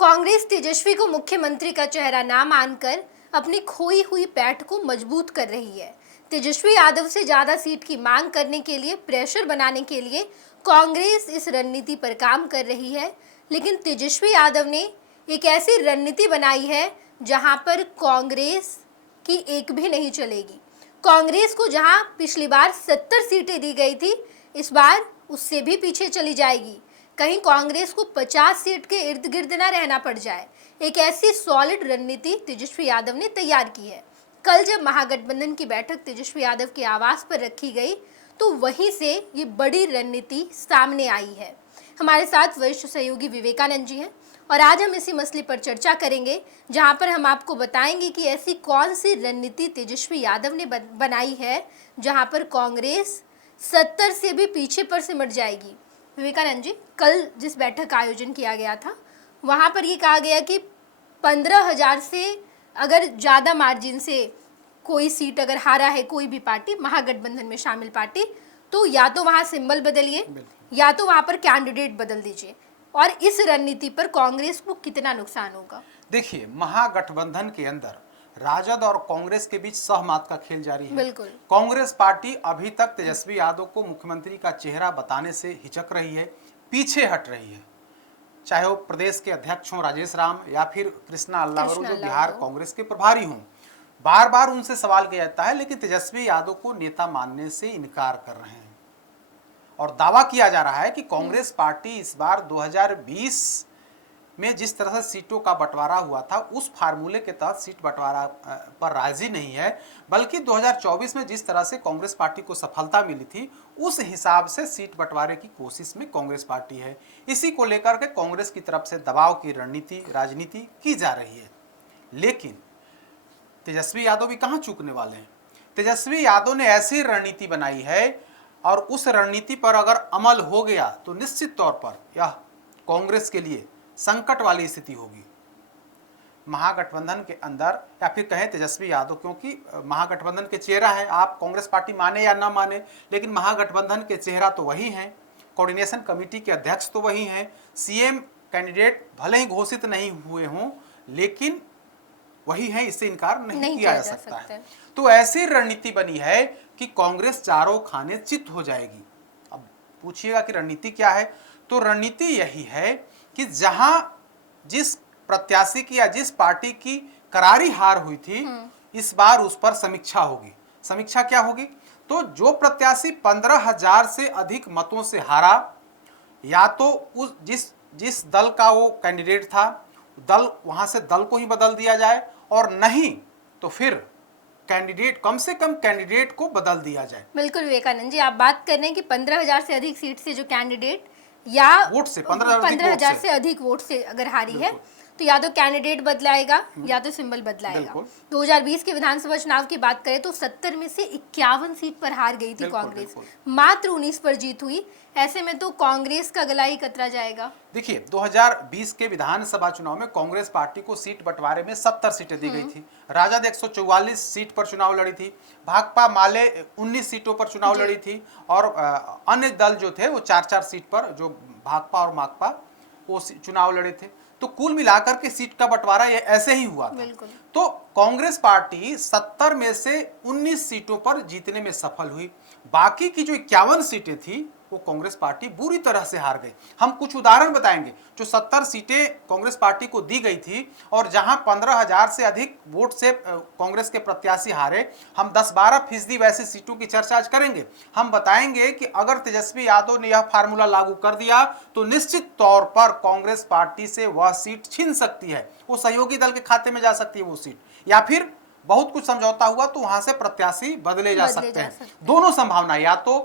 कांग्रेस तेजस्वी को मुख्यमंत्री का चेहरा ना मानकर अपनी खोई हुई पैठ को मजबूत कर रही है। तेजस्वी यादव से ज्यादा सीट की मांग करने के लिए, प्रेशर बनाने के लिए कांग्रेस इस रणनीति पर काम कर रही है। लेकिन तेजस्वी यादव ने एक ऐसी रणनीति बनाई है जहां पर कांग्रेस की एक भी नहीं चलेगी। कांग्रेस को जहां पिछली बार 70 सीटें दी गई थी, इस बार उससे भी पीछे चली जाएगी। कहीं कांग्रेस को 50 सीट के इर्द गिर्द ना रहना पड़ जाए। एक ऐसी सॉलिड रणनीति तेजस्वी यादव ने तैयार की है। कल जब महागठबंधन की बैठक तेजस्वी यादव के आवास पर रखी गई तो वहीं से ये बड़ी रणनीति सामने आई है। हमारे साथ वरिष्ठ सहयोगी विवेकानंद जी हैं और आज हम इसी मसले पर चर्चा करेंगे, जहां पर हम आपको बताएंगे कि ऐसी कौन सी रणनीति तेजस्वी यादव ने बनाई है जहां पर कांग्रेस 70 से भी पीछे पर सिमट जाएगी। विवेकानंद जी, कल जिस बैठक का आयोजन किया गया था वहां पर ये कहा गया कि 15,000 से अगर ज़्यादा मार्जिन से कोई सीट अगर हारा है कोई भी पार्टी, महागठबंधन में शामिल पार्टी, तो या तो वहां सिंबल बदलिए या तो वहां पर कैंडिडेट बदल दीजिए। और इस रणनीति पर कांग्रेस को कितना नुकसान होगा? देखिए, महागठबंधन के अंदर राजद और कांग्रेस के बीच सहमत का खेल जारी है। बिल्कुल। कांग्रेस पार्टी अभी तक तेजस्वी यादव को मुख्यमंत्री का चेहरा बताने से हिचक रही है, पीछे हट रही है। चाहे वो प्रदेश के अध्यक्ष हों राजेश राम या फिर कृष्णा अल्लावरू जो बिहार कांग्रेस के प्रभारी हों, बार बार उनसे सवाल किया जाता है, लेकिन तेजस्वी यादव को नेता मानने से इनकार कर रहे हैं। और दावा किया जा रहा है कि कांग्रेस पार्टी इस बार 2020 में जिस तरह से सीटों का बंटवारा हुआ था उस फार्मूले के तहत सीट बंटवारा पर राजी नहीं है, बल्कि 2024 में जिस तरह से कांग्रेस पार्टी को सफलता मिली थी उस हिसाब से सीट बंटवारे की कोशिश में कांग्रेस पार्टी है। इसी को लेकर के कांग्रेस की तरफ से दबाव की रणनीति राजनीति की जा रही है। लेकिन तेजस्वी यादव भी कहाँ चूकने वाले हैं। तेजस्वी यादव ने ऐसी रणनीति बनाई है और उस रणनीति पर अगर अमल हो गया तो निश्चित तौर पर यह कांग्रेस के लिए संकट वाली स्थिति होगी। महागठबंधन के अंदर, या फिर कहें तेजस्वी यादव, क्योंकि महागठबंधन के चेहरा है, आप कांग्रेस पार्टी माने या ना माने, लेकिन महागठबंधन के चेहरा तो वही हैं, कोऑर्डिनेशन कमेटी के अध्यक्ष तो वही हैं, सीएम कैंडिडेट भले ही घोषित नहीं हुए हों लेकिन वही है, इससे इनकार नहीं किया जा सकता है। तो ऐसी रणनीति बनी है कि कांग्रेस चारों खाने चित हो जाएगी। अब पूछिएगा कि रणनीति क्या है, तो रणनीति यही है कि जहां जिस प्रत्याशी की या जिस पार्टी की करारी हार हुई थी, इस बार उस पर समीक्षा होगी। समीक्षा क्या होगी? तो जो प्रत्याशी 15,000 से अधिक मतों से हारा, या तो उस जिस दल का वो कैंडिडेट था, वहां से दल को ही बदल दिया जाए, और नहीं तो फिर कैंडिडेट, कम से कम कैंडिडेट को बदल दिया जाए। बिल्कुल विवेकानंद जी, आप बात कर रहे हैं कि 15,000 से अधिक सीट से जो कैंडिडेट या वोट से 15,000 से अधिक वोट से अगर हारी है तो या तो कैंडिडेट बदलाएगा या तो सिंबल बदलाएगा। 2020 के विधानसभा चुनाव की बात करें तो 70 में से 51 सीट पर हार गई थी कांग्रेस, मात्र 19 पर जीत हुई। ऐसे में तो कांग्रेस का गला ही कतरा जाएगा। देखिए, 2020 के विधानसभा चुनाव में कांग्रेस पार्टी को सीट बंटवारे में 70 सीटें दी गई थी। राजद 144 सीट पर चुनाव लड़ी थी, भाकपा माले 19 सीटों पर चुनाव लड़ी थी, और अन्य दल जो थे वो 4-4 सीट पर, जो भाकपा और माकपा, वो चुनाव लड़े थे। तो कुल मिलाकर के सीट का बंटवारा ये ऐसे ही हुआ था। तो कांग्रेस पार्टी 70 में से 19 सीटों पर जीतने में सफल हुई। बाकी की जो 51 सीटें थी वो कांग्रेस पार्टी बुरी तरह से हार गई। हम कुछ उदाहरण बताएंगे। जो 70 सीटें कांग्रेस पार्टी को दी गई थी और जहां 15,000 से अधिक वोट से कांग्रेस के प्रत्याशी हारे, हम 10-12% वैसी सीटों की चर्चा आज करेंगे। हम बताएंगे कि अगर तेजस्वी यादव ने यह फार्मूला लागू कर दिया तो निश्चित तौर पर कांग्रेस पार्टी से वह सीट छीन सकती है, वो सहयोगी दल के खाते में जा सकती है वो सीट, या फिर बहुत कुछ समझौता हुआ तो वहां से प्रत्याशी बदले जा सकते हैं। दोनों संभावना, या तो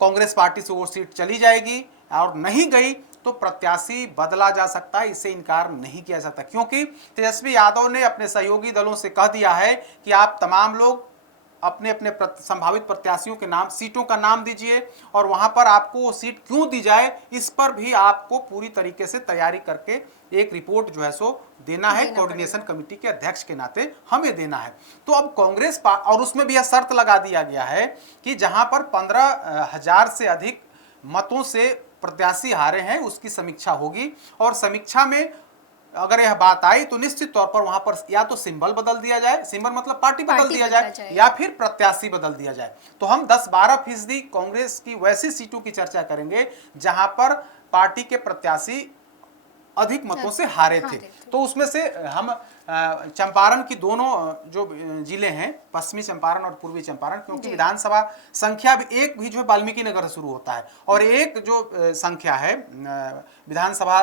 कांग्रेस पार्टी से वो सीट चली जाएगी और नहीं गई तो प्रत्याशी बदला जा सकता है, इससे इनकार नहीं किया जा सकता, क्योंकि तेजस्वी यादव ने अपने सहयोगी दलों से कह दिया है कि आप तमाम लोग अपने अपने संभावित प्रत्याशियों के नाम, सीटों का नाम दीजिए, और वहां पर आपको वो सीट क्यों दी जाए इस पर भी आपको पूरी तरीके से तैयारी करके एक रिपोर्ट जो है सो देना है, कोऑर्डिनेशन कमेटी के अध्यक्ष के नाते हमें देना है। तो अब कांग्रेस और उसमें भी यह शर्त लगा दिया गया है कि जहां पर 15,000 से अधिक मतों से प्रत्याशी हारे हैं उसकी समीक्षा होगी, और समीक्षा में अगर यह बात आई तो निश्चित तौर पर वहां पर या तो सिंबल बदल दिया जाए, सिंबल मतलब पार्टी बदल दिया जाए, या फिर प्रत्याशी बदल दिया जाए। तो हम 10-12% कांग्रेस की वैसी सीटों की चर्चा करेंगे जहां पर पार्टी के प्रत्याशी अधिक मतों से हारे थे। तो उसमें से हम चंपारण की दोनों जो जिले हैं, पश्चिमी चंपारण और पूर्वी चंपारण, क्योंकि विधानसभा संख्या भी एक भी जो है वाल्मीकि नगर से शुरू होता है, और एक जो संख्या है विधानसभा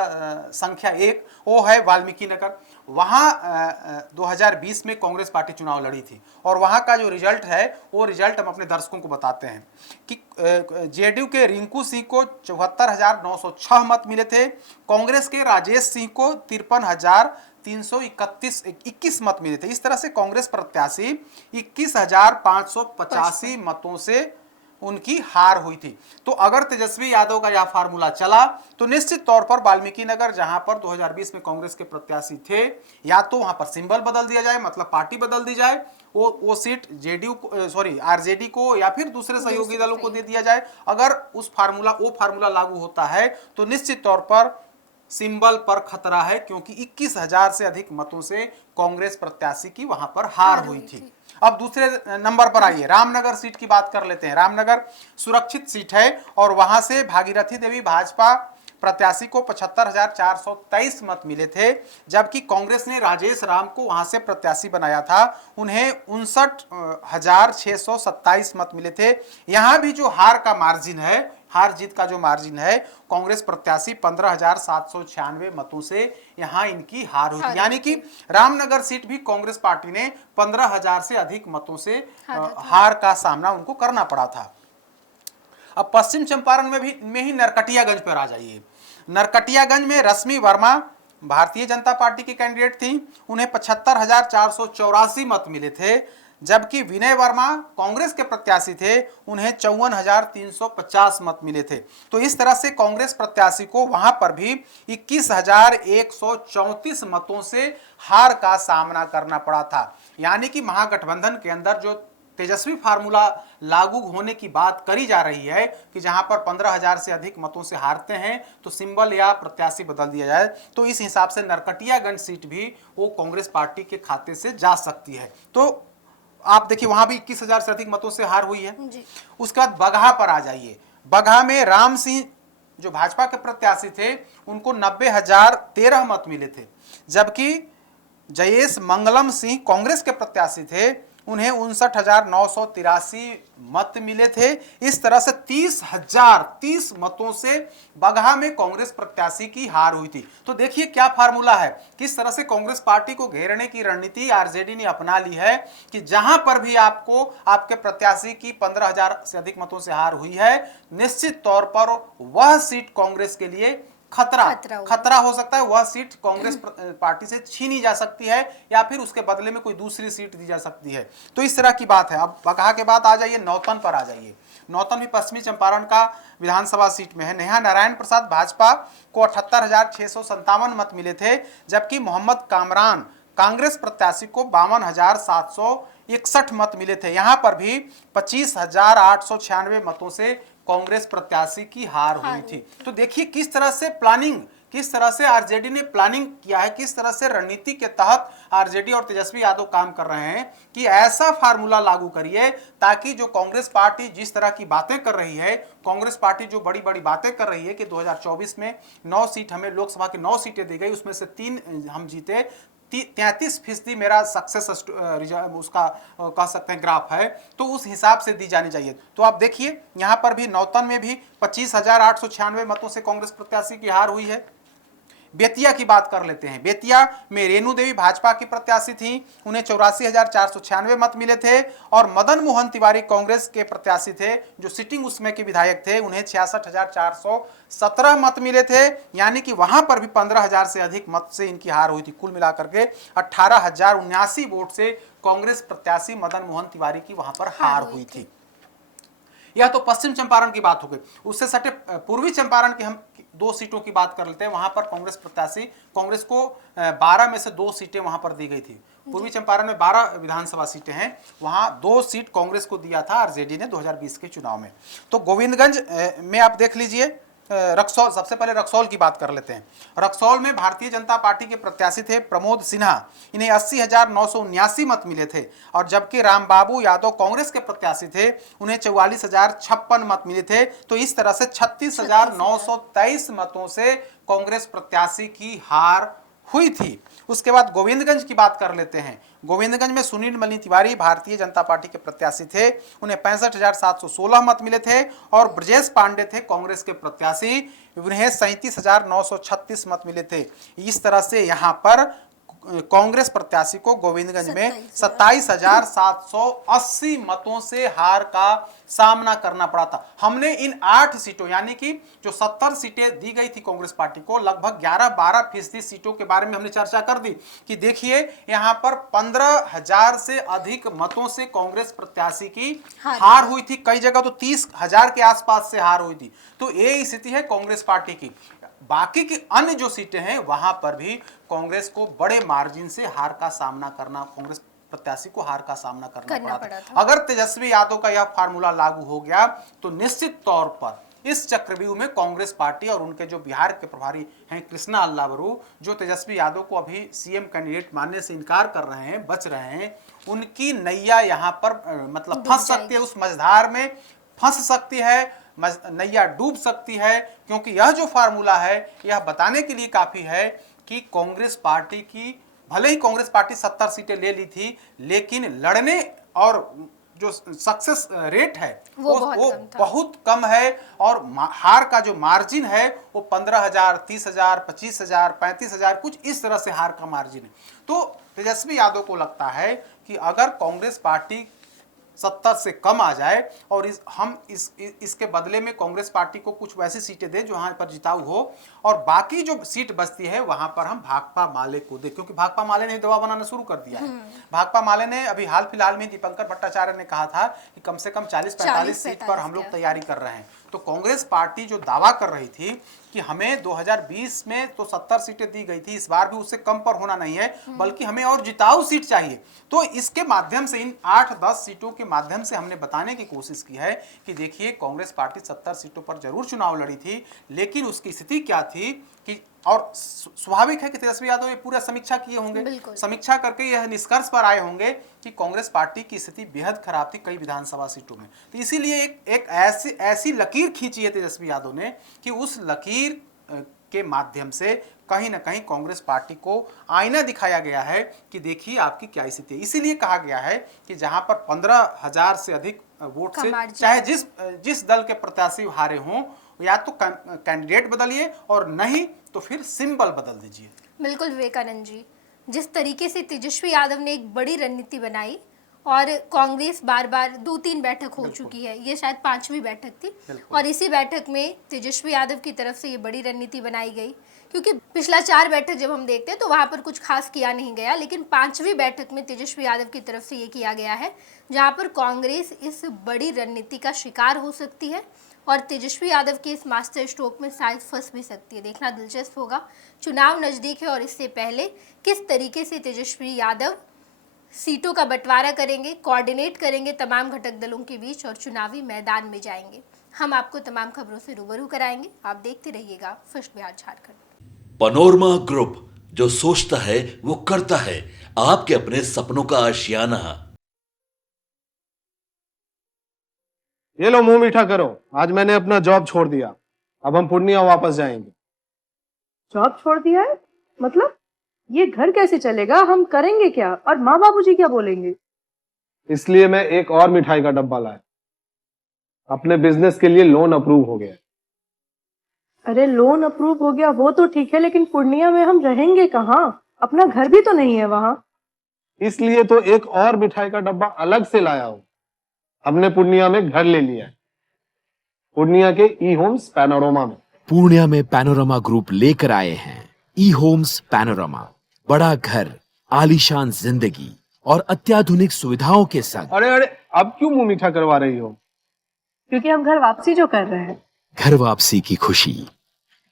संख्या 1 वो है वाल्मीकि नगर। वहाँ 2020 में कांग्रेस पार्टी चुनाव लड़ी थी, और वहाँ का जो रिजल्ट है वो रिजल्ट हम अपने दर्शकों को बताते हैं कि जेडीयू के रिंकू सिंह को 74,906 मत मिले थे, कांग्रेस के राजेश सिंह को 53,321 मत मिले थे। इस तरह से कांग्रेस प्रत्याशी 21,585 मतों से उनकी हार हुई थी। तो अगर तेजस्वी यादव का यह फार्मूला चला तो निश्चित तौर पर वाल्मीकि नगर, जहां पर 2020 में कांग्रेस के प्रत्याशी थे, या तो वहां पर सिंबल बदल दिया जाए, मतलब पार्टी बदल दी जाए, वो सीट जेडीयू को, सॉरी आरजेडी को या फिर दूसरे सहयोगी दलों को दे दिया जाए। अगर वो फार्मूला लागू होता है तो निश्चित तौर पर सिंबल पर खतरा है, क्योंकि 21,000 से अधिक मतों से कांग्रेस प्रत्याशी की वहां पर हार हुई थी। अब दूसरे नंबर पर आइए, रामनगर सीट की बात कर लेते हैं। रामनगर सुरक्षित सीट है, और वहां से भागीरथी देवी भाजपा प्रत्याशी को 75,423 मत मिले थे, जबकि कांग्रेस ने राजेश राम को वहां से प्रत्याशी बनाया था, उन्हें 59,627 मत मिले थे। यहां भी जो हार का मार्जिन है, हार जीत का जो मार्जिन है, कांग्रेस प्रत्याशी 15,796 मतों से यहां इनकी हार हुई, यानी कि रामनगर सीट भी कांग्रेस पार्टी ने 15,000 से अधिक मतों से हार का सामना उनको करना पड़ा था। अब पश्चिम चंपारण में ही नरकटियागंज पर आ जाइए। नरकटियागंज में रश्मि वर्मा भारतीय जनता पार्टी की कैंडिडेट थी, उन्हें 75,484 मत मिले थे, जबकि विनय वर्मा कांग्रेस के प्रत्याशी थे, उन्हें 54,350 मत मिले थे। तो इस तरह से कांग्रेस प्रत्याशी को वहां पर भी 21,134 मतों से हार का सामना करना पड़ा था। यानी कि महागठबंधन के अंदर जो तेजस्वी फार्मूला लागू होने की बात करी जा रही है कि जहां पर 15,000 से अधिक मतों से हारते हैं तो सिंबल या प्रत्याशी बदल दिया जाए, तो इस हिसाब से नरकटियागंज सीट भी वो कांग्रेस पार्टी के खाते से जा सकती है। तो आप देखिए वहां भी 21,000 से अधिक मतों से हार हुई है। उसके बाद बगहा पर आ जाइए। बगहा में राम सिंह जो भाजपा के प्रत्याशी थे, उनको 90,013 मत मिले थे, जबकि जयेश मंगलम सिंह कांग्रेस के प्रत्याशी थे, उन्हें 59,983 मत मिले थे। इस तरह से 30,030 मतों से बगहा में कांग्रेस प्रत्याशी की हार हुई थी। तो देखिए क्या फार्मूला है, किस तरह से कांग्रेस पार्टी को घेरने की रणनीति आरजेडी ने अपना ली है कि जहां पर भी आपको आपके प्रत्याशी की 15,000 से अधिक मतों से हार हुई है, निश्चित तौर पर वह सीट कांग्रेस के लिए खतरा हो सकता है। वह सीट कांग्रेस पार्टी से छीनी जा सकती है, या फिर उसके बदले में कोई दूसरी सीट दी जा सकती है। तो इस तरह की बात है। अब बगहा के बाद आ जाइए, नौतन पर आ जाइए। नौतन भी पश्चिमी चंपारण का विधानसभा सीट में है। नेहा नारायण प्रसाद भाजपा को 78,657 मत मिले थे, जबकि मोहम्मद कामरान कांग्रेस प्रत्याशी को 52,761 मत मिले थे। यहां पर भी 25,896 मतों से कांग्रेस प्रत्याशी की हार हुई थी। तो देखिए किस तरह से आरजेडी ने प्लानिंग किया है, किस तरह से रणनीति के तहत आरजेडी और तेजस्वी यादव काम कर रहे हैं कि ऐसा फार्मूला लागू करिए ताकि जो कांग्रेस पार्टी जिस तरह की बातें कर रही है, कांग्रेस पार्टी जो बड़ी बड़ी बातें कर रही है कि 2024 में 9 सीट हमें लोकसभा की 9 सीटें दी गई, उसमें से 3 हम जीते, 33% मेरा सक्सेस उसका कह सकते हैं ग्राफ है, तो उस हिसाब से दी जानी चाहिए। तो आप देखिए यहां पर भी नौतन में भी 25,896 मतों से कांग्रेस प्रत्याशी की हार हुई है। बेतिया की बात कर लेते हैं। बेतिया में रेणु देवी भाजपा की प्रत्याशी थी, उन्हें 84,496 मत मिले थे, और मदन मोहन तिवारी कांग्रेस के प्रत्याशी थे जो सिटिंग उसमें के विधायक थे, उन्हें 66,417 मत मिले थे। यानी कि वहां पर भी 15,000 से अधिक मत से इनकी हार हुई थी। कुल मिलाकर के 18,079 वोट से कांग्रेस प्रत्याशी मदन मोहन तिवारी की वहां पर हार हुई थी। यह तो पश्चिम चंपारण की बात हो गई। उससे सटे पूर्वी चंपारण की हम 2 सीटों की बात कर लेते हैं। वहां पर कांग्रेस को 12 में से 2 सीटें वहां पर दी गई थी। पूर्वी चंपारण में 12 विधानसभा सीटें हैं, वहां 2 सीट कांग्रेस को दिया था आरजेडी ने 2020 के चुनाव में। तो गोविंदगंज में आप देख लीजिए, रक्सौल, सबसे पहले रक्सौल की बात कर लेते हैं। रक्सौल में भारतीय जनता पार्टी के प्रत्याशी थे प्रमोद सिन्हा, इन्हें 80,979 मत मिले थे। और जबकि रामबाबू यादव कांग्रेस के प्रत्याशी थे, उन्हें 44,056 मत मिले थे। तो इस तरह से 36,923 मतों से कांग्रेस प्रत्याशी की हार हुई थी। उसके बाद गोविंदगंज की बात कर लेते हैं। गोविंदगंज में सुनील मल्ली तिवारी भारतीय जनता पार्टी के प्रत्याशी थे, उन्हें 65,716 मत मिले थे। और ब्रजेश पांडे थे कांग्रेस के प्रत्याशी, उन्हें 37,936 मत मिले थे। इस तरह से यहाँ पर कांग्रेस प्रत्याशी को गोविंदगंज में 27,780 मतों से हार का सामना करना पड़ा था। हमने इन 8 सीटों यानी कि जो 70 सीटें दी गई थी कांग्रेस पार्टी को, लगभग 11-12% सीटों के बारे में हमने चर्चा कर दी कि देखिए यहाँ पर 15,000 से अधिक मतों से कांग्रेस प्रत्याशी की हार हुई थी। कई जगह तो 30,000 के आसपास से हार हुई थी। तो ये स्थिति है कांग्रेस पार्टी की। बाकी की अन्य जो सीटें हैं वहां पर भी कांग्रेस को बड़े मार्जिन से हार का सामना करना, कांग्रेस प्रत्याशी को हार का सामना करना पड़ा था। अगर तेजस्वी यादव का यह फार्मूला लागू हो गया तो निश्चित तौर पर इस चक्रव्यूह में कांग्रेस पार्टी और उनके जो बिहार के प्रभारी हैं कृष्णा अल्लावरू, जो तेजस्वी यादव को अभी सीएम कैंडिडेट मानने से इनकार कर रहे हैं, बच रहे हैं, उनकी नैया यहाँ पर मतलब फंस सकती है, उस मझधार में फंस सकती है, नैया डूब सकती है। क्योंकि यह जो फार्मूला है यह बताने के लिए काफी है कि कांग्रेस पार्टी की, भले ही कांग्रेस पार्टी 70 सीटें ले ली थी, लेकिन लड़ने और जो सक्सेस रेट है वो बहुत कम है। और हार का जो मार्जिन है वो 15,000, 30,000, 25,000, 35,000 कुछ इस तरह से हार का मार्जिन है। तो तेजस्वी यादव को लगता है कि अगर कांग्रेस पार्टी 70 से कम आ जाए और इसके बदले में कांग्रेस पार्टी को कुछ वैसी सीटें दें जो वहां पर जिताऊ हो, और बाकी जो सीट बचती है वहां पर हम भाकपा माले को दें, क्योंकि भाकपा माले ने दबाव बनाना शुरू कर दिया है। भाकपा माले ने अभी हाल फिलहाल में दीपंकर भट्टाचार्य ने कहा था कि कम से कम 40-45 सीट पर हम लोग तैयारी कर रहे हैं। तो कांग्रेस पार्टी जो दावा कर रही थी कि हमें 2020 में तो 70 सीटें दी गई थी, इस बार भी उससे कम पर होना नहीं है, बल्कि हमें और जिताऊ सीट चाहिए। तो इसके माध्यम से, इन 8-10 सीटों के माध्यम से हमने बताने की कोशिश की है कि देखिए कांग्रेस पार्टी 70 सीटों पर जरूर चुनाव लड़ी थी, लेकिन उसकी स्थिति क्या थी कि, और स्वाभाविक है कि तेजस्वी यादव ये पूरा समीक्षा किए होंगे, समीक्षा करके यह निष्कर्ष पर आए होंगे कि कांग्रेस पार्टी की स्थिति बेहद खराब थी कई विधानसभा सीटों में। तो इसीलिए एक ऐसी लकीर खींची है तेजस्वी यादव ने कि उस लकीर के माध्यम से कहीं ना कहीं कांग्रेस पार्टी को आईना दिखाया गया है कि देखिए आपकी क्या स्थिति है। इसीलिए कहा गया है कि जहां पर 15,000 से अधिक वोट से चाहे जिस दल के प्रत्याशी हारे हों, या तो कैंडिडेट बदलिए और नहीं तो फिर सिंबल बदल दीजिए। बिल्कुल विवेकानंद जी, जिस तरीके से तेजस्वी यादव ने एक बड़ी रणनीति बनाई और कांग्रेस बार बार 2-3 बैठक हो चुकी है, ये शायद 5वीं बैठक थी, और इसी बैठक में तेजस्वी यादव की तरफ से ये बड़ी रणनीति बनाई गई। क्योंकि पिछला 4 बैठक जब हम देखते हैं तो वहाँ पर कुछ खास किया नहीं गया, लेकिन 5वीं बैठक में तेजस्वी यादव की तरफ से ये किया गया है जहाँ पर कांग्रेस इस बड़ी रणनीति का शिकार हो सकती है और तेजस्वी यादव के इस मास्टर स्ट्रोक में शायद फंस भी सकती है। देखना दिलचस्प होगा। चुनाव नज़दीक है और इससे पहले किस तरीके से तेजस्वी यादव सीटों का बंटवारा करेंगे, कोऑर्डिनेट करेंगे तमाम घटक दलों के बीच और चुनावी मैदान में जाएंगे। हम आपको तमाम खबरों से रूबरू कराएंगे। आप देखते रहिएगा first Bihar Jharkhand. Panorama group, जो सोचता है वो करता है। आपके अपने सपनों का आशियाना। ये लो मुंह मीठा करो, आज मैंने अपना जॉब छोड़ दिया, अब हम पूर्णिया वापस जाएंगे। जॉब छोड़ दिया है? मतलब ये घर कैसे चलेगा, हम करेंगे क्या और माँ बाबूजी क्या बोलेंगे? इसलिए मैं एक और मिठाई का डब्बा लाया। अपने बिजनेस के लिए लोन अप्रूव हो गया। अरे लोन अप्रूव हो गया वो तो ठीक है, लेकिन पूर्णिया में हम रहेंगे कहाँ? अपना घर भी तो नहीं है वहां। इसलिए तो एक और मिठाई का डब्बा अलग से लाया हूं। हमने पूर्णिया में घर ले लिया है, पूर्णिया के ई होम्स पैनोरमा में। पूर्णिया में पैनोरमा ग्रुप लेकर आए हैं ई होम्स पैनोरमा। बड़ा घर, आलीशान जिंदगी और अत्याधुनिक सुविधाओं के संग। अरे अब क्यों मुंह मीठा करवा रही हो? क्योंकि हम घर वापसी जो कर रहे हैं। घर वापसी की खुशी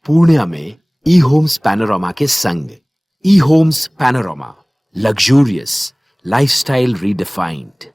पूर्णिया में ई होम्स पैनोरमा के संग। ई Homes Panorama, luxurious lifestyle redefined.